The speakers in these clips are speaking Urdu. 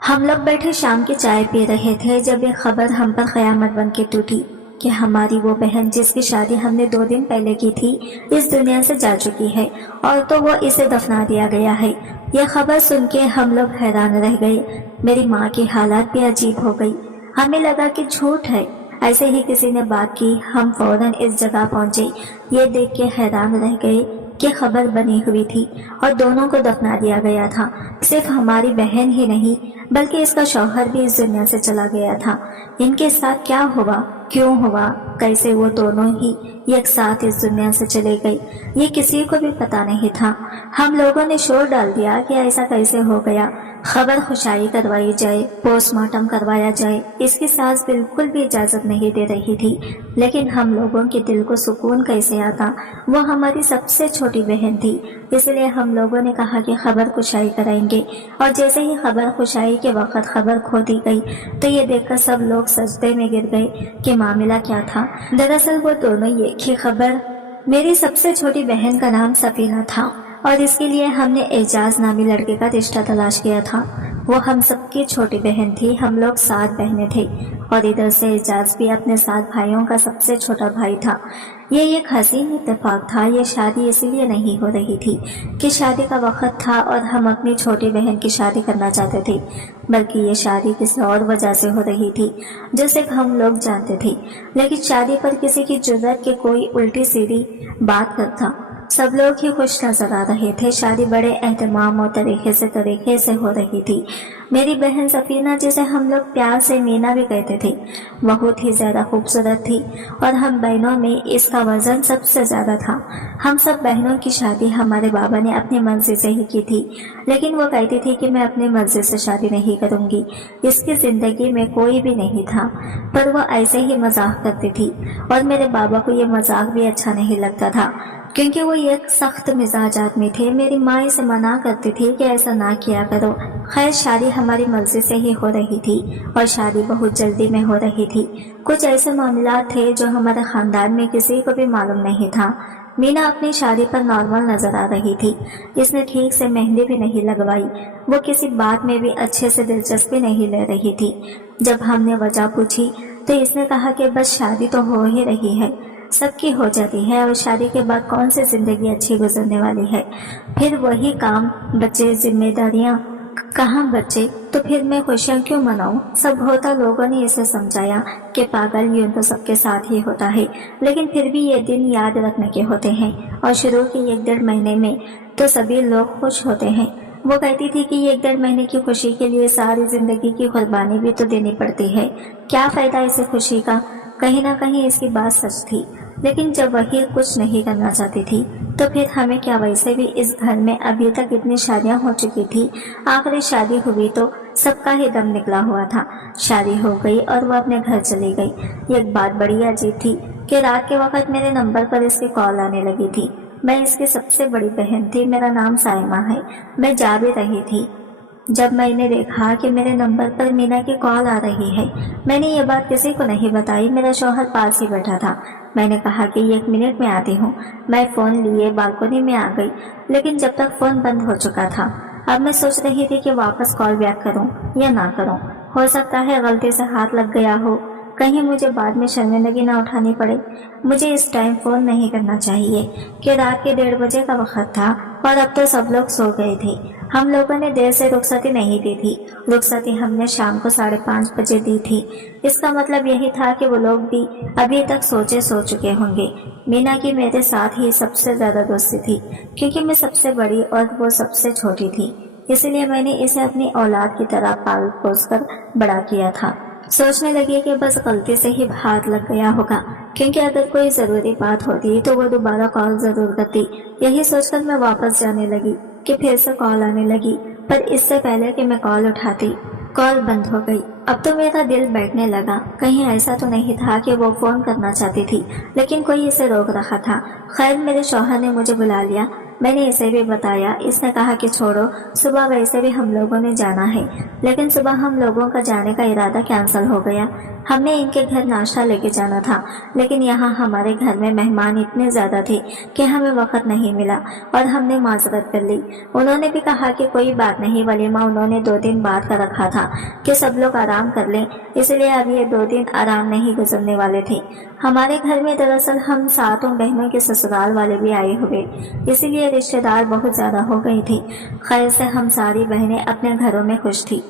ہم لوگ بیٹھے شام کی چائے پی رہے تھے جب یہ خبر ہم پر قیامت بن کے ٹوٹی کہ ہماری وہ بہن جس کی شادی ہم نے 2 دن پہلے کی تھی اس دنیا سے جا چکی ہے، اور تو وہ اسے دفنا دیا گیا ہے۔ یہ خبر سن کے ہم لوگ حیران رہ گئے۔ میری ماں کی حالت بھی عجیب ہو گئی، ہمیں لگا کہ جھوٹ ہے، ایسے ہی کسی نے بات کی۔ ہم فوراً اس جگہ پہنچے، یہ دیکھ کے حیران رہ گئے کہ خبر بنی ہوئی تھی اور دونوں کو دفنا دیا گیا تھا۔ صرف ہماری بہن ہی نہیں بلکہ اس کا شوہر بھی اس دنیا سے چلا گیا تھا۔ ان کے ساتھ کیا ہوا، کیوں ہوا، کیسے وہ دونوں ہی ایک ساتھ اس دنیا سے چلے گئے، یہ کسی کو بھی پتا نہیں تھا۔ ہم لوگوں نے شور ڈال دیا کہ ایسا کیسے ہو گیا، خبر خشائی کروائی جائے، پوسٹ مارٹم کروایا جائے۔ اس کی ساس بالکل بھی اجازت نہیں دے رہی تھی، لیکن ہم لوگوں کے دل کو سکون کیسے آتا، وہ ہماری سب سے چھوٹی بہن تھی، اس لیے ہم لوگوں نے کہا کہ خبر خشائی کرائیں گے۔ اور جیسے ہی خبر خشائی کے وقت خبر کھو دی گئی تو یہ دیکھ کر سب لوگ سجدے میں گر گئے کہ معاملہ کیا تھا۔ دراصل وہ دونوں ایک ہی خبر، میری سب سے چھوٹی بہن کا نام سفینہ تھا اور اس کے لیے ہم نے اعجاز نامی لڑکے کا رشتہ تلاش کیا تھا۔ وہ ہم سب کی چھوٹی بہن تھی، ہم لوگ 7 بہنیں تھے اور ادھر سے اعجاز بھی اپنے 7 بھائیوں کا سب سے چھوٹا بھائی تھا۔ یہ ایک حسین اتفاق تھا۔ یہ شادی اس لیے نہیں ہو رہی تھی کہ شادی کا وقت تھا اور ہم اپنی چھوٹی بہن کی شادی کرنا چاہتے تھے، بلکہ یہ شادی کسی اور وجہ سے ہو رہی تھی جو صرف ہم لوگ جانتے تھے۔ لیکن شادی پر کسی کی جرأت کہ کوئی الٹی سیدھی بات کرتا، سب لوگ ہی خوش نظر آ رہے تھے۔ شادی بڑے اہتمام اور طریقے سے ہو رہی تھی۔ میری بہن سفینہ، جسے ہم لوگ پیار سے مینا بھی کہتے تھے، بہت ہی زیادہ خوبصورت تھی اور ہم بہنوں میں اس کا وزن سب سے زیادہ تھا۔ ہم سب بہنوں کی شادی ہمارے بابا نے اپنی مرضی سے ہی کی تھی، لیکن وہ کہتی تھی کہ میں اپنی مرضی سے شادی نہیں کروں گی، اس کی زندگی میں کوئی بھی نہیں تھا، پر وہ ایسے ہی مذاق کرتی تھی اور میرے بابا کو یہ مذاق بھی اچھا نہیں لگتا تھا کیونکہ وہ ایک سخت مزاج آدمی تھے۔ میری ماں اسے منع کرتی تھی کہ ایسا نہ کیا کرو۔ خیر، شادی ہماری مرضی سے ہی ہو رہی تھی اور شادی بہت جلدی میں ہو رہی تھی۔ کچھ ایسے معاملات تھے جو ہمارے خاندان میں کسی کو بھی معلوم نہیں تھا۔ مینا اپنی شادی پر نارمل نظر آ رہی تھی، اس نے ٹھیک سے مہندی بھی نہیں لگوائی، وہ کسی بات میں بھی اچھے سے دلچسپی نہیں لے رہی تھی۔ جب ہم نے وجہ پوچھی تو اس نے کہا کہ بس شادی تو ہو ہی رہی ہے، سب کی ہو جاتی ہے، اور شادی کے بعد کون سی زندگی اچھی گزرنے والی ہے، پھر وہی کام، بچے، ذمہ داریاں، کہاں بچے، تو پھر میں خوشیاں کیوں مناؤں۔ سب ہوتا لوگوں نے اسے سمجھایا کہ پاگل، یوں تو سب کے ساتھ ہی ہوتا ہے، لیکن پھر بھی یہ دن یاد رکھنے کے ہوتے ہیں، اور شروع کے 1-1.5 مہینے میں تو سبھی لوگ خوش ہوتے ہیں۔ وہ کہتی تھی کہ 1-1.5 مہینے کی خوشی کے لیے ساری زندگی کی قربانی بھی تو دینی پڑتی ہے، کیا فائدہ اسے خوشی کا۔ کہیں نہ کہیں اس کی بات سچ تھی، لیکن جب وہی کچھ نہیں کرنا چاہتی تھی تو پھر ہمیں کیا۔ ویسے بھی اس گھر میں ابھی تک اتنی شادیاں ہو چکی تھی، آخری شادی ہوئی تو سب کا ہی دم نکلا ہوا تھا۔ شادی ہو گئی اور وہ اپنے گھر چلی گئی۔ ایک بات بڑی عجیب تھی کہ رات کے وقت میرے نمبر پر اس کی کال آنے لگی تھی۔ میں اس کی سب سے بڑی بہن تھی، میرا نام سائمہ ہے، میں جا بھی رہی تھی جب میں نے دیکھا کہ میرے نمبر پر مینا کی کال آ رہی ہے۔ میں نے یہ بات کسی کو نہیں بتائی، میرا شوہر پاس ہی بیٹھا تھا۔ میں نے کہا کہ 1 منٹ میں آتی ہوں۔ میں فون لیے بالکونی میں آ گئی، لیکن جب تک فون بند ہو چکا تھا۔ اب میں سوچ رہی تھی کہ واپس کال بیک کروں یا نہ کروں، ہو سکتا ہے غلطی سے ہاتھ لگ گیا ہو، کہیں مجھے بعد میں شرمندگی نہ اٹھانی پڑے۔ مجھے اس ٹائم فون نہیں کرنا چاہیے کہ رات کے 1:30 بجے کا وقت تھا اور اب تو سب لوگ سو گئے تھے۔ ہم لوگوں نے دیر سے رخصتی نہیں دی تھی، رخصتی ہم نے شام کو 5:30 بجے دی تھی۔ اس کا مطلب یہی تھا کہ وہ لوگ بھی ابھی تک سو چکے ہوں گے۔ مینا کی میرے ساتھ ہی سب سے زیادہ دوستی تھی کیونکہ میں سب سے بڑی اور وہ سب سے چھوٹی تھی، اس لیے میں نے اسے اپنی اولاد کی طرح پال پوس کر بڑا کیا تھا۔ سوچنے لگی کہ بس غلطی سے ہی ہاتھ لگ گیا ہوگا، کیونکہ اگر کوئی ضروری بات ہوتی تو وہ دوبارہ کال ضرور کرتی۔ یہی سوچ کر میں واپس جانے لگی کہ پھر سے کال آنے لگی، پر اس سے پہلے کہ میں کال اٹھاتی کال بند ہو گئی۔ اب تو میرا دل بیٹھنے لگا، کہیں ایسا تو نہیں تھا کہ وہ فون کرنا چاہتی تھی لیکن کوئی اسے روک رہا تھا۔ خیر، میرے شوہر نے مجھے بلا لیا میں نے اسے بھی بتایا۔ اس نے کہا کہ چھوڑو، صبح ویسے بھی ہم لوگوں نے جانا ہے، لیکن صبح ہم لوگوں کا جانے کا ارادہ کینسل ہو گیا۔ ہم نے ان کے گھر ناشتہ لے کے جانا تھا، لیکن یہاں ہمارے گھر میں مہمان اتنے زیادہ تھے کہ ہمیں وقت نہیں ملا اور ہم نے معذرت کر لی۔ انہوں نے بھی کہا کہ کوئی بات نہیں، ولیمہ انہوں نے 2 دن بعد کا رکھا تھا کہ سب لوگ آرام کر لیں، اس لیے اب یہ 2 دن آرام نہیں گزرنے والے تھے۔ ہمارے گھر میں دراصل ہم 7 بہنوں کے سسرال والے بھی آئے ہوئے، اسی لیے رشتہ دار بہت زیادہ ہو گئی تھی۔ خیر سے ہم ساری بہنیں اپنے گھروں میں خوش تھی،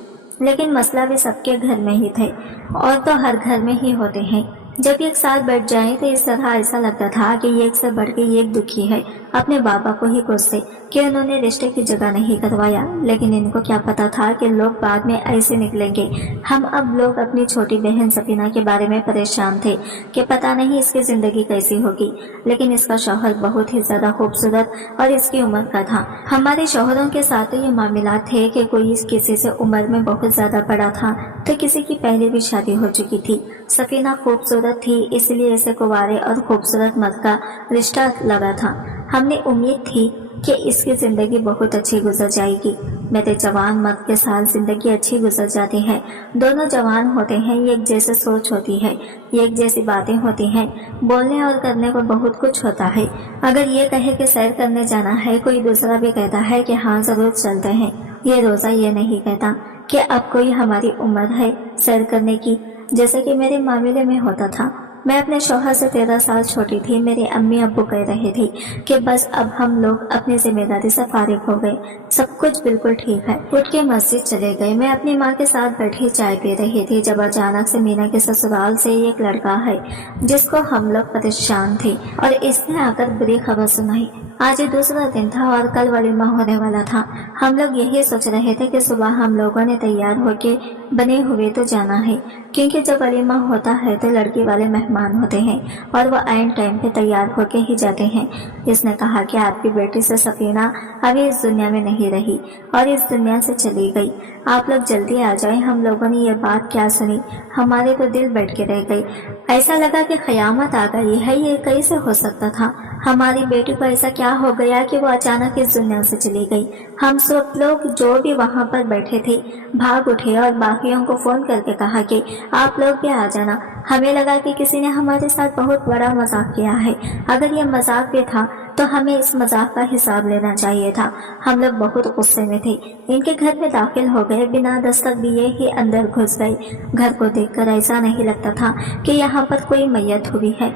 لیکن مسئلہ بھی سب کے گھر میں ہی تھے، اور تو ہر گھر میں ہی ہوتے ہیں۔ جب ایک ساتھ بیٹھ جائیں تو اس طرح ایسا لگتا تھا کہ ایک سے بڑھ کے ایک دکھی ہے۔ اپنے بابا کو ہی کوستے کہ انہوں نے رشتے کی جگہ نہیں کروایا، لیکن ان کو کیا پتا تھا کہ لوگ بعد میں ایسے نکلیں گے۔ ہم اب لوگ اپنی چھوٹی بہن سفینہ کے بارے میں پریشان تھے کہ پتہ نہیں اس کی زندگی کیسی ہوگی، لیکن اس کا شوہر بہت ہی زیادہ خوبصورت اور اس کی عمر کا تھا۔ ہمارے شوہروں کے ساتھ یہ معاملات تھے کہ کوئی کسی سے عمر میں بہت زیادہ بڑا تھا تو کسی کی پہلے بھی شادی ہو چکی تھی۔ سفینہ خوبصورت تھی، اس لیے اسے کنوارے اور خوبصورت مرد کا رشتہ لگا تھا۔ ہم نے امید تھی کہ اس کی زندگی بہت اچھی گزر جائے گی۔ میرے جوان مرد کے ساتھ زندگی اچھی گزر جاتی ہے، دونوں جوان ہوتے ہیں، ایک جیسے سوچ ہوتی ہے، ایک جیسی باتیں ہوتی ہیں، بولنے اور کرنے کو بہت کچھ ہوتا ہے۔ اگر یہ کہے کہ سیر کرنے جانا ہے، کوئی دوسرا بھی کہتا ہے کہ ہاں ضرور چلتے ہیں۔ یہ روزہ یہ نہیں کہتا کہ اب کوئی ہماری عمر ہے سیر کرنے کی، جیسے کہ میرے معاملے میں ہوتا تھا۔ میں اپنے شوہر سے 13 سال چھوٹی تھی۔ میرے امی ابو کہہ رہے تھے کہ بس اب ہم لوگ اپنی ذمہ داری سے فارغ ہو گئے، سب کچھ بالکل ٹھیک ہے۔ اٹھ کے مسجد چلے گئے۔ میں اپنی ماں کے ساتھ بیٹھی چائے پی رہی تھی جب اچانک سے مینا کے سسرال سے ایک لڑکا ہے جس کو ہم لوگ پریشان تھے، اور اس نے آ کر بری خبر سنائی۔ آج دوسرا دن تھا اور کل ولیمہ ہونے والا تھا۔ ہم لوگ یہی سوچ رہے تھے کہ صبح ہم لوگوں نے تیار ہو کے بنے ہوئے تو جانا ہے، کیونکہ جب ولیمہ ہوتا ہے تو لڑکی والے مہمان ہوتے ہیں اور وہ عین ٹائم پہ تیار ہو کے ہی جاتے ہیں۔ اس نے کہا کہ آپ کی بیٹی سے سفینہ ابھی اس دنیا میں نہیں رہی اور اس دنیا سے چلی گئی، آپ لوگ جلدی آ جائیں۔ ہم لوگوں نے یہ بات کیا سنی، ہمارے تو دل بیٹھ کے رہ گئی، ایسا لگا کہ قیامت آ گئی ہے۔ یہ کیسے ہو سکتا تھا؟ ہماری بیٹی کو ایسا کیا ہو گیا کہ وہ اچانک اس دنیا سے چلی گئی؟ ہم سب لوگ جو بھی وہاں پر بیٹھے تھے بھاگ اٹھے اور باقیوں کو فون کر کے کہا کہ آپ لوگ بھی آ جانا۔ ہمیں لگا کہ کسی نے ہمارے ساتھ بہت بڑا مذاق کیا ہے۔ اگر یہ مذاق بھی تھا تو ہمیں اس مذاق کا حساب لینا چاہیے تھا۔ ہم لوگ بہت غصے میں تھے۔ ان کے گھر میں داخل ہو گئے، بنا دستک دیے ہی اندر گھس گئے۔ گھر کو دیکھ کر ایسا نہیں لگتا تھا کہ یہاں پر کوئی میت ہوئی ہے۔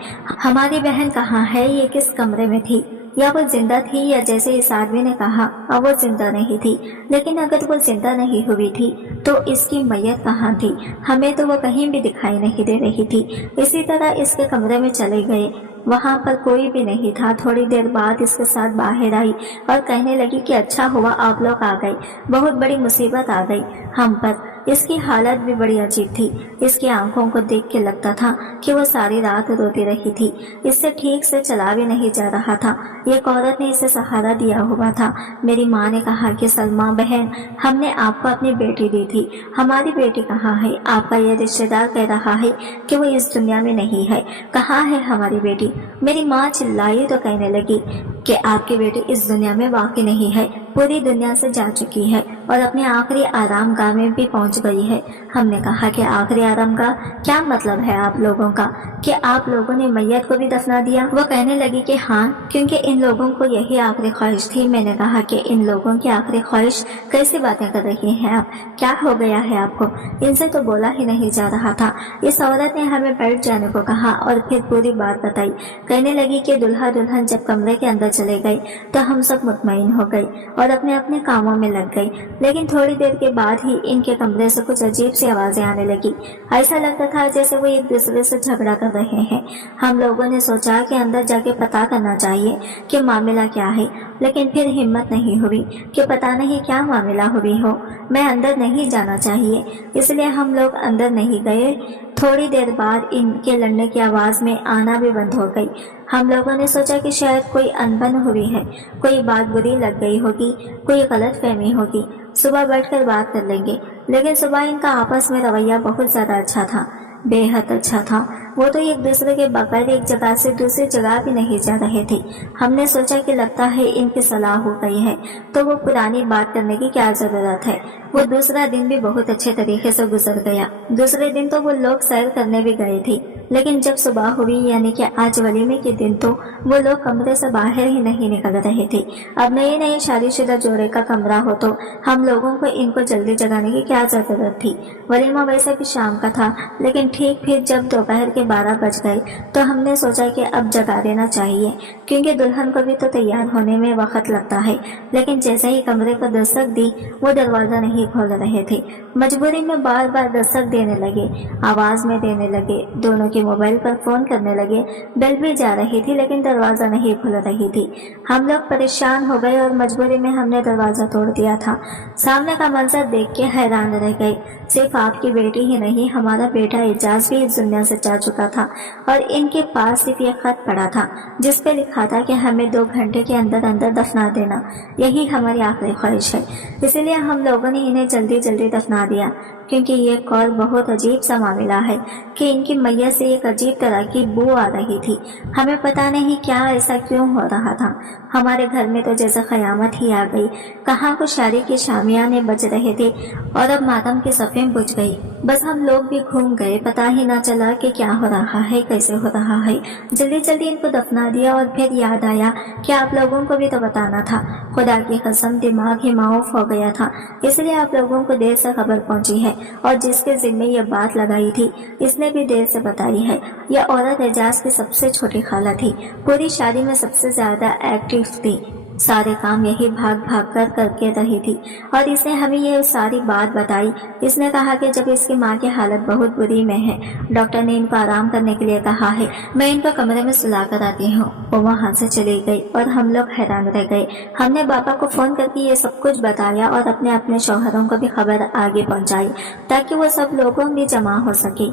ہماری بہن کہاں ہے؟ یہ کس کمرے میں تھی؟ یا وہ زندہ تھی؟ یا جیسے اس آدمی نے کہا وہ زندہ نہیں تھی، لیکن اگر وہ زندہ نہیں ہوئی تھی تو اس کی میت کہاں تھی؟ ہمیں تو وہ کہیں بھی دکھائی نہیں دے رہی تھی۔ اسی طرح اس کے کمرے میں چلے گئے، وہاں پر کوئی بھی نہیں تھا۔ تھوڑی دیر بعد اس کے ساتھ باہر آئی اور کہنے لگی کہ اچھا ہوا آپ لوگ آ گئے، بہت بڑی مصیبت آ گئی ہم پر۔ اس کی حالت بھی بڑی عجیب تھی، اس کی آنکھوں کو دیکھ کے لگتا تھا کہ وہ ساری رات روتی رہی تھی، اس سے ٹھیک سے چلا بھی نہیں جا رہا تھا۔ ایک عورت نے اسے سہارا دیا ہوا تھا۔ میری ماں نے کہا کہ سلمہ بہن، ہم نے آپ کو اپنی بیٹی دی تھی، ہماری بیٹی کہاں ہے؟ آپ کا یہ رشتہ دار کہہ رہا ہے کہ وہ اس دنیا میں نہیں ہے، کہاں ہے ہماری بیٹی؟ میری ماں چلائی تو کہنے لگی کہ آپ کی بیٹی اس دنیا میں واقع نہیں ہے، پوری دنیا سے جا چکی ہے اور اپنے آخری آرام گاہ میں بھی پہنچ گئی ہے۔ ہم نے کہا کہ آخری آرام گاہ کیا مطلب ہے آپ لوگوں کا، کہ آپ لوگوں نے میت کو بھی دفنا دیا؟ وہ کہنے لگی کہ ہاں، کیونکہ ان لوگوں کو یہی آخری خواہش تھی۔ میں نے کہا کہ ان لوگوں کی آخری خواہش کیسی باتیں کر رہی ہیں آپ؟ کیا ہو گیا ہے آپ کو؟ ان سے تو بولا ہی نہیں جا رہا تھا۔ اس عورت نے ہمیں بیٹھ جانے کو کہا اور پھر پوری بات بتائی۔ کہنے لگی کہ دلہا دلہن جب کمرے کے اندر چلے گئے تو ہم سب مطمئن ہو گئے اور اپنے اپنے کاموں میں لگ گئے، لیکن تھوڑی دیر کے بعد ہی ان کے کمرے سے کچھ عجیب سی آوازیں آنے لگی۔ ایسا لگتا تھا جیسے وہ ایک دوسرے سے جھگڑا کر رہے ہیں۔ ہم لوگوں نے سوچا کہ اندر جا کے پتہ کرنا چاہیے کہ معاملہ کیا ہے، لیکن پھر ہمت نہیں ہوئی کہ پتہ نہیں کیا معاملہ ہوئی ہو۔ میں اندر نہیں جانا چاہیے، اس لیے ہم لوگ اندر نہیں گئے۔ تھوڑی دیر بعد ان کے لڑنے کی آواز میں آنا بھی بند ہو گئی۔ ہم لوگوں نے سوچا کہ شاید کوئی انبن ہوئی ہے، کوئی بات بری لگ گئی ہوگی، کوئی غلط فہمی ہوگی، صبح بیٹھ کر بات کر لیں گے۔ لیکن صبح ان کا آپس میں رویہ بہت زیادہ اچھا تھا۔ بے حد اچھا تھا۔ وہ تو ایک دوسرے کے بغیر ایک جگہ سے دوسری جگہ بھی نہیں جا رہے تھے۔ ہم نے سوچا کہ لگتا ہے ان کی صلاح ہو گئی ہے تو وہ پرانی بات کرنے کی کیا ضرورت ہے۔ وہ دوسرا دن بھی بہت اچھے طریقے سے گزر گیا۔ دوسرے دن تو وہ لوگ سیر کرنے بھی گئے تھے، لیکن جب صبح ہوئی یعنی کہ آج ولیمے کے دن تو وہ لوگ کمرے سے باہر ہی نہیں نکل رہے تھے۔ اب نئے شادی شدہ جوڑے کا کمرہ ہو تو ہم لوگوں کو ان کو جلدی جگانے کی کیا ضرورت تھی۔ ولیمہ ویسے بھی شام کا تھا، لیکن ٹھیک پھر جب دوپہر کے 12 بج گئے تو ہم نے سوچا کہ اب جگا دینا چاہیے، کیونکہ دلہن کو بھی تو تیار ہونے میں وقت لگتا ہے۔ لیکن جیسے ہی کمرے کو دستک دی وہ دروازہ نہیں کھول رہے تھے۔ مجبوری میں بار بار دستک دینے لگے، آواز میں دینے لگے، دونوں کے موبائل پر فون کرنے لگے۔ بیل بھی جا رہی تھی لیکن دروازہ نہیں کھل رہی تھی۔ ہم لوگ پریشان ہو گئے اور مجبوری میں ہم نے دروازہ توڑ دیا تھا۔ سامنے کا منظر دیکھ کے حیران رہ گئے۔ صرف آپ کی بیٹی ہی نہیں، ہمارا بیٹا اعجاز بھی اس دنیا سے جا چکا تھا، اور ان کے پاس صرف یہ خط پڑا تھا جس پہ لکھا تھا کہ ہمیں 2 گھنٹے کے اندر اندر دفنا دینا، یہی ہماری آخری خواہش ہے۔ اسی لیے ہم لوگوں نے انہیں جلدی جلدی دفنا دیا، کیونکہ یہ ایک اور بہت عجیب سا معاملہ ہے کہ ان کی میت سے ایک عجیب طرح کی بو آ رہی تھی۔ ہمیں پتہ نہیں کیا ایسا کیوں ہو رہا تھا۔ ہمارے گھر میں تو جیسے قیامت ہی آ گئی۔ کہاں کو شادی کے شامیانے بج رہے تھے اور اب ماتم کی صفیں بجھ گئی۔ بس ہم لوگ بھی گھوم گئے، پتہ ہی نہ چلا کہ کیا ہو رہا ہے، کیسے ہو رہا ہے۔ جلدی جلدی ان کو دفنا دیا اور پھر یاد آیا کہ آپ لوگوں کو بھی تو بتانا تھا۔ خدا کی قسم دماغ ہی معاف ہو گیا تھا، اس لیے آپ لوگوں کو دیر سے خبر پہنچی ہے، اور جس کے ذمے یہ بات لگائی تھی اس نے بھی دیر سے بتائی ہے۔ یہ عورت اعجاز کی سب سے چھوٹی خالہ تھی، پوری شادی میں سب سے زیادہ ایکٹیو تھی، سارے کام یہی بھاگ بھاگ کر کے رہی تھی، اور اس نے ہمیں یہ ساری بات بتائی۔ اس نے کہا کہ جب اس کی ماں کی حالت بہت بری میں ہے، ڈاکٹر نے ان کو آرام کرنے کے لیے کہا ہے، میں ان کو کمرے میں سلا کر آتی ہوں۔ وہ وہاں سے چلی گئی اور ہم لوگ حیران رہ گئے۔ ہم نے پاپا کو فون کر کے یہ سب کچھ بتایا اور اپنے شوہروں کو بھی خبر آگے پہنچائی تاکہ وہ سب لوگوں بھی جمع ہو سکے،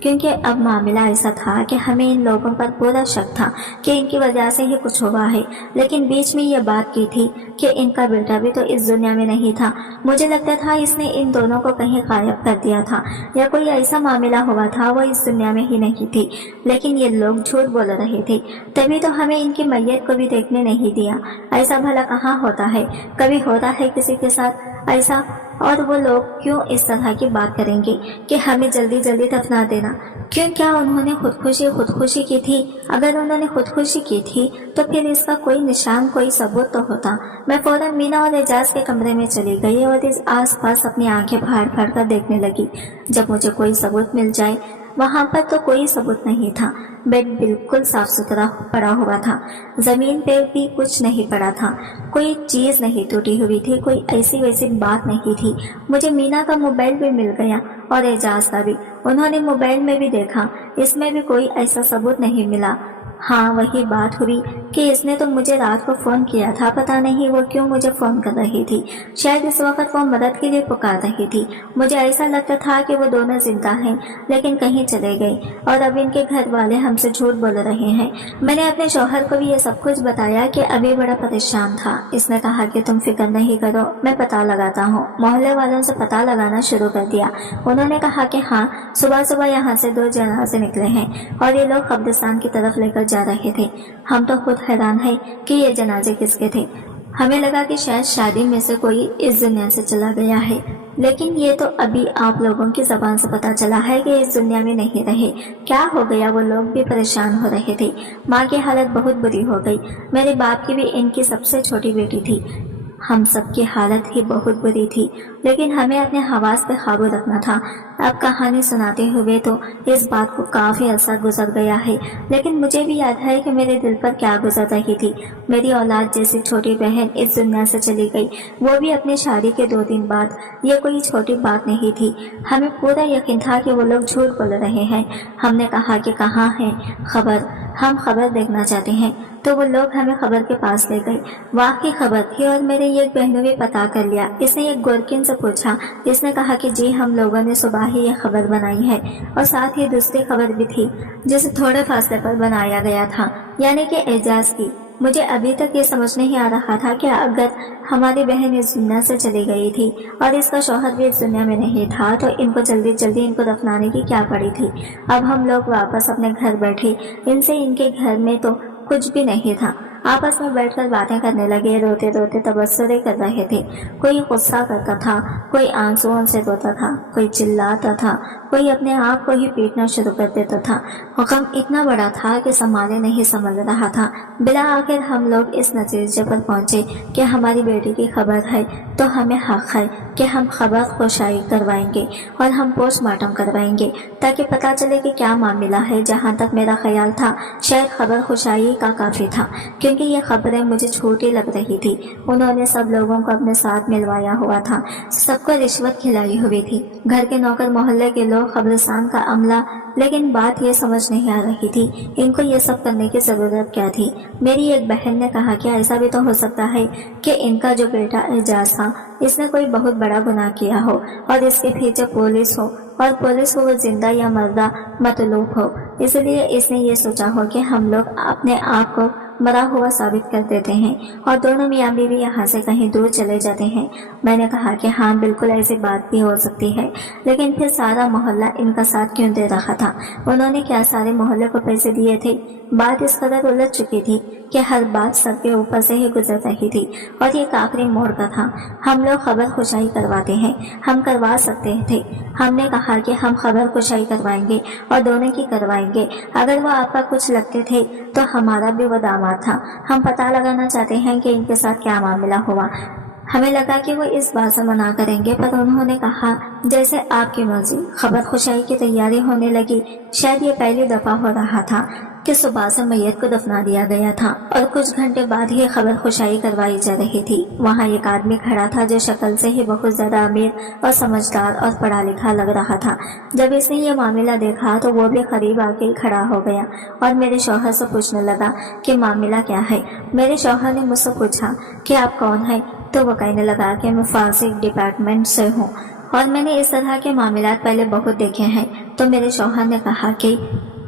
کیونکہ اب معاملہ ایسا تھا کہ ہمیں ان لوگوں پر پورا شک تھا کہ ان کی وجہ سے ہی کچھ ہوا ہے۔ لیکن بیچ میں یہ بات کی تھی کہ ان کا بیٹا بھی تو اس دنیا میں نہیں تھا۔ مجھے لگتا تھا اس نے ان دونوں کو کہیں غائب کر دیا تھا، یا کوئی ایسا معاملہ ہوا تھا، وہ اس دنیا میں ہی نہیں تھی۔ لیکن یہ لوگ جھوٹ بول رہے تھے، تبھی تو ہمیں ان کی میت کو بھی دیکھنے نہیں دیا۔ ایسا بھلا کہاں ہوتا ہے؟ کبھی ہوتا ہے کسی کے ساتھ ایسا؟ اور وہ لوگ کیوں اس طرح کی بات کریں گے کہ ہمیں جلدی جلدی دفنا دینا؟ کیا انہوں نے خودکشی کی تھی؟ اگر انہوں نے خودکشی کی تھی تو پھر اس کا کوئی نشان، کوئی ثبوت تو ہوتا۔ میں فوراً مینا اور اعجاز کے کمرے میں چلی گئی اور اس آس پاس اپنی آنکھیں پھاڑ پھاڑ کر دیکھنے لگی۔ جب مجھے کوئی ثبوت مل جائے۔ وہاں پر تو کوئی ثبوت نہیں تھا۔ بیڈ بالکل صاف ستھرا پڑا ہوا تھا، زمین پہ بھی کچھ نہیں پڑا تھا، کوئی چیز نہیں ٹوٹی ہوئی تھی، کوئی ایسی ویسی بات نہیں تھی۔ مجھے مینا کا موبائل بھی مل گیا اور اعجاز کا بھی۔ انہوں نے موبائل میں بھی دیکھا، اس میں بھی کوئی ایسا ثبوت نہیں ملا۔ ہاں وہی بات ہوئی کہ اس نے تو مجھے رات کو فون کیا تھا، پتہ نہیں وہ کیوں مجھے فون کر رہی تھی۔ شاید اس وقت وہ مدد کے لیے پکار رہی تھی۔ مجھے ایسا لگتا تھا کہ وہ دونوں زندہ ہیں لیکن کہیں چلے گئے، اور اب ان کے گھر والے ہم سے جھوٹ بول رہے ہیں۔ میں نے اپنے شوہر کو بھی یہ سب کچھ بتایا کہ ابھی بڑا پریشان تھا۔ اس نے کہا کہ تم فکر نہیں کرو، میں پتہ لگاتا ہوں۔ محلے والوں سے پتہ لگانا شروع کر دیا۔ انہوں نے کہا کہ ہاں صبح صبح یہاں سے 2 جنازے نکلے ہیں اور یہ لوگ قبرستان کی طرف لے کر جا رہے تھے۔ ہم تو خود حیران ہیں کہ یہ جنازے کس کے تھے۔ ہمیں لگا کہ شاید شادی میں سے کوئی اس دنیا سے چلا گیا ہے، لیکن یہ تو ابھی آپ لوگوں کی زبان سے پتہ چلا ہے کہ اس دنیا میں نہیں رہے۔ کیا ہو گیا؟ وہ لوگ بھی پریشان ہو رہے تھے۔ ماں کی حالت بہت بری ہو گئی، میرے باپ کی بھی ان کی سب سے چھوٹی بیٹی تھی۔ ہم سب کی حالت ہی بہت بری تھی، لیکن ہمیں اپنے حواس پہ قابو رکھنا تھا۔ اب کہانی سناتے ہوئے تو اس بات کو کافی عرصہ گزر گیا ہے، لیکن مجھے بھی یاد ہے کہ میرے دل پر کیا گزر رہی تھی۔ میری اولاد جیسی چھوٹی بہن اس دنیا سے چلی گئی، وہ بھی اپنی شادی کے 2 دن بعد۔ یہ کوئی چھوٹی بات نہیں تھی۔ ہمیں پورا یقین تھا کہ وہ لوگ جھوٹ بول رہے ہیں۔ ہم نے کہا کہ کہاں ہے خبر، ہم خبر دیکھنا چاہتے ہیں، تو وہ لوگ ہمیں خبر کے پاس لے گئے۔ واقعی خبر تھی، اور میرے ایک بہن نے بھی پتہ کر لیا۔ اس نے ایک گورکن سے پوچھا، اس نے کہا کہ جی ہم لوگوں نے صبح ہی یہ خبر بنائی ہے، اور ساتھ ہی دوسری خبر بھی تھی جسے تھوڑے فاصلے پر بنایا گیا تھا، یعنی کہ اعجاز کی۔ مجھے ابھی تک یہ سمجھ نہیں آ رہا تھا کہ اگر ہماری بہن اس دنیا سے چلی گئی تھی اور اس کا شوہر بھی اس دنیا میں نہیں تھا تو ان کو جلدی جلدی ان کو دفنانے کی کیا پڑی تھی۔ اب ہم لوگ واپس اپنے گھر بیٹھے، ان سے ان کے گھر میں تو کچھ بھی نہیں تھا۔ آپس میں بیٹھ کر باتیں کرنے لگے، روتے روتے تبصرے کر رہے تھے۔ کوئی غصہ کرتا تھا، کوئی آنسوؤں سے روتا تھا، کوئی چلاتا تھا، کوئی اپنے آپ کو ہی پیٹنا شروع کر دیتا تھا۔ غم اتنا بڑا تھا کہ سنبھالے نہیں سنبھل رہا تھا۔ بالآخر ہم لوگ اس نتیجے پر پہنچے کہ ہماری بیٹی کی خبر ہے تو ہمیں حق ہے کہ ہم خبر خوشائی کروائیں گے اور ہم پوسٹ مارٹم کروائیں گے تاکہ پتہ چلے کہ کیا معاملہ ہے۔ جہاں تک میرا خیال تھا شاید خبر خوشائی کا کافی تھا، کیونکہ یہ خبریں مجھے چھوٹی لگ رہی تھی۔ انہوں نے سب لوگوں کو اپنے ساتھ ملوایا ہوا تھا، سب کو رشوت کھلائی ہوئی تھی، گھر کے نوکر، محلے کے لوگ، قبرستان کا عملہ۔ لیکن بات یہ سمجھ نہیں آ رہی تھی ان کو یہ سب کرنے کی ضرورت کیا تھی۔ میری ایک بہن نے کہا کہ ایسا بھی تو ہو سکتا ہے کہ ان کا جو بیٹا اعجاز تھا اس نے کوئی بہت بڑا گناہ کیا ہو اور اس کے پیچھے پولیس ہو، اور پولیس کو وہ زندہ یا مردہ مطلوب ہو، اس لیے اس نے یہ سوچا ہو کہ ہم لوگ اپنے آپ کو مرا ہوا ثابت کر دیتے ہیں اور دونوں میاں بیوی یہاں سے کہیں دور چلے جاتے ہیں۔ میں نے کہا کہ ہاں بالکل ایسی بات بھی ہو سکتی ہے، لیکن پھر سارا محلہ ان کا ساتھ کیوں دے رہا تھا؟ انہوں نے کیا سارے محلے کو پیسے دیے تھے؟ بات اس قدر الجھ چکی تھی کہ ہر بات سر کے اوپر سے ہی گزر رہی تھی اور یہ آخری موڑ کا تھا۔ ہم لوگ خبر خوشائی کرواتے ہیں، ہم کروا سکتے تھے۔ ہم نے کہا کہ ہم خبر خوشائی کروائیں گے اور دونوں کی کروائیں گے۔ اگر وہ آپ کا کچھ لگتے تھے تو ہمارا بھی وہ داماد تھا۔ ہم پتہ لگانا چاہتے ہیں کہ ان کے ساتھ کیا معاملہ ہوا۔ ہمیں لگا کہ وہ اس بات سے منع کریں گے، پر انہوں نے کہا جیسے آپ کی مرضی۔ خبر خوشائی کی تیاری ہونے لگی۔ شاید یہ پہلی دفعہ ہو رہا تھا کہ صبح سے میت کو دفنا دیا گیا تھا اور کچھ گھنٹے بعد ہی خبر خوشائی کروائی جا رہی تھی۔ وہاں ایک آدمی کھڑا تھا جو شکل سے ہی بہت زیادہ امیر اور سمجھدار اور پڑھا لکھا لگ رہا تھا۔ جب اس نے یہ معاملہ دیکھا تو وہ بھی قریب آ کے کھڑا ہو گیا اور میرے شوہر سے پوچھنے لگا کہ معاملہ کیا ہے۔ میرے شوہر نے مجھ سے پوچھا کہ آپ کون ہیں، تو وہ کہنے لگا کہ میں فارسک ڈپارٹمنٹ سے ہوں اور میں نے اس طرح کے معاملات پہلے بہت دیکھے ہیں۔ تو میرے شوہر نے کہا کہ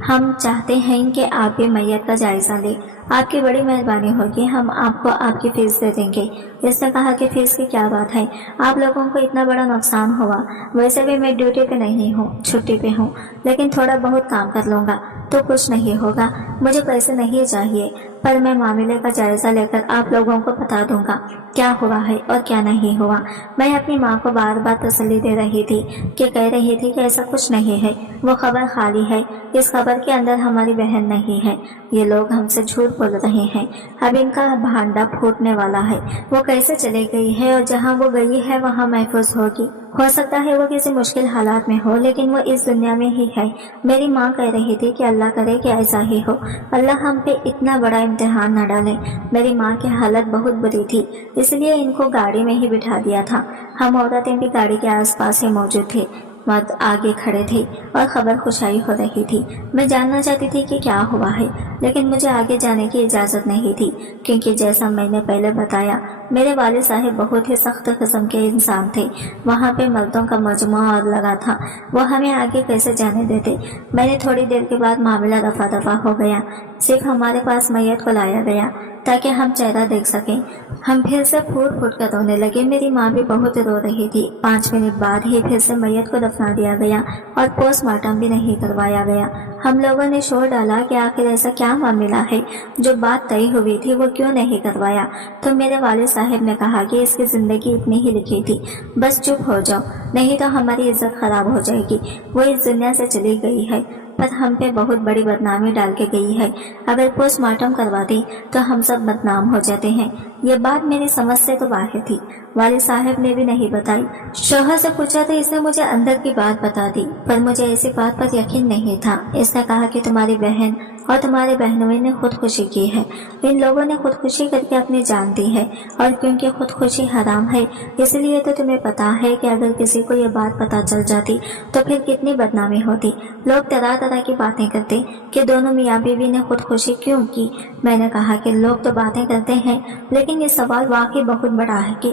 ہم چاہتے ہیں کہ آپ بھی میت کا جائزہ لیں، آپ کی بڑی مہربانی ہوگی، ہم آپ کو آپ کی فیس دے دیں گے۔ اس نے کہا کہ فیس کی کیا بات ہے، آپ لوگوں کو اتنا بڑا نقصان ہوا، ویسے بھی میں ڈیوٹی پہ نہیں ہوں، چھٹی پہ ہوں، لیکن تھوڑا بہت کام کر لوں گا تو کچھ نہیں ہوگا، مجھے پیسے نہیں چاہیے، پر میں معاملے کا جائزہ لے کر آپ لوگوں کو بتا دوں گا کیا ہوا ہے اور کیا نہیں ہوا۔ میں اپنی ماں کو بار بار تسلی دے رہی تھی کہ کہہ رہی تھی کہ ایسا کچھ نہیں ہے، وہ خبر خالی ہے، اس خبر کے اندر ہماری بہن نہیں ہے، یہ لوگ ہم سے جھوٹ بول رہے ہیں، اب ان کا بھانڈا پھوٹنے والا ہے، وہ کیسے چلی گئی ہے اور جہاں وہ گئی ہے وہاں محفوظ ہوگی، ہو سکتا ہے وہ کسی مشکل حالات میں ہو لیکن وہ اس دنیا میں ہی ہے۔ میری ماں کہہ رہی تھی کہ اللہ کرے کہ ایسا ہی ہو، اللہ ہم پہ اتنا بڑا امتحان نہ ڈالے۔ میری ماں کی حالت بہت بری تھی، اس لیے ان کو گاڑی میں ہی بٹھا دیا تھا۔ ہم عورتیں بھی گاڑی کے آس پاس ہی موجود تھے، مرد آگے کھڑے تھے اور خبر خوشائی ہو رہی تھی۔ میں جاننا چاہتی تھی کہ کیا ہوا ہے، لیکن مجھے آگے جانے کی اجازت نہیں تھی، کیونکہ جیسا میں نے پہلے بتایا میرے والد صاحب بہت ہی سخت قسم کے انسان تھے۔ وہاں پہ مردوں کا مجموعہ اور لگا تھا، وہ ہمیں آگے کیسے جانے دیتے۔ میں نے تھوڑی دیر کے بعد معاملہ رفع دفع ہو گیا، صرف ہمارے پاس میت کو لایا گیا تاکہ ہم چہرہ دیکھ سکیں۔ ہم پھر سے پھوٹ پھوٹ کر رونے لگے، میری ماں بھی بہت رو رہی تھی۔ 5 منٹ بعد ہی پھر سے میت کو دفنا دیا گیا اور پوسٹ مارٹم بھی نہیں کروایا گیا۔ ہم لوگوں نے شور ڈالا کہ آخر ایسا کیا معاملہ ہے، جو بات طے ہوئی تھی وہ کیوں نہیں کروایا۔ تو میرے والد صاحب نے کہا کہ اس کی زندگی اتنی ہی لکھی تھی، بس چپ ہو جاؤ نہیں تو ہماری عزت خراب ہو جائے گی، وہ اس دنیا سے چلی گئی ہے پر ہم پہ بہت بڑی بدنامی ڈال کے گئی ہے، اگر پوسٹ مارٹم کرواتی تو ہم سب بدنام ہو جاتے ہیں۔ یہ بات میری سمجھ سے تو باہر تھی، والد صاحب نے بھی نہیں بتائی۔ شوہر سے پوچھا تو اس نے مجھے اندر کی بات بتا دی، پر مجھے ایسی بات پر یقین نہیں تھا۔ اس نے کہا کہ تمہاری بہن اور تمہارے بہنوئی نے خودکشی کی ہے، ان لوگوں نے خودکشی کر کے اپنی جان دی ہے، اور کیونکہ خودکشی حرام ہے اس لیے تو تمہیں پتا ہے کہ اگر کسی کو یہ بات پتا چل جاتی تو پھر کتنی بدنامی ہوتی، لوگ طرح طرح کی باتیں کرتے کہ دونوں میاں بیوی نے خودکشی کیوں کی۔ میں نے کہا کہ لوگ تو باتیں کرتے ہیں لیکن یہ سوال واقعی بہت بڑا ہے کہ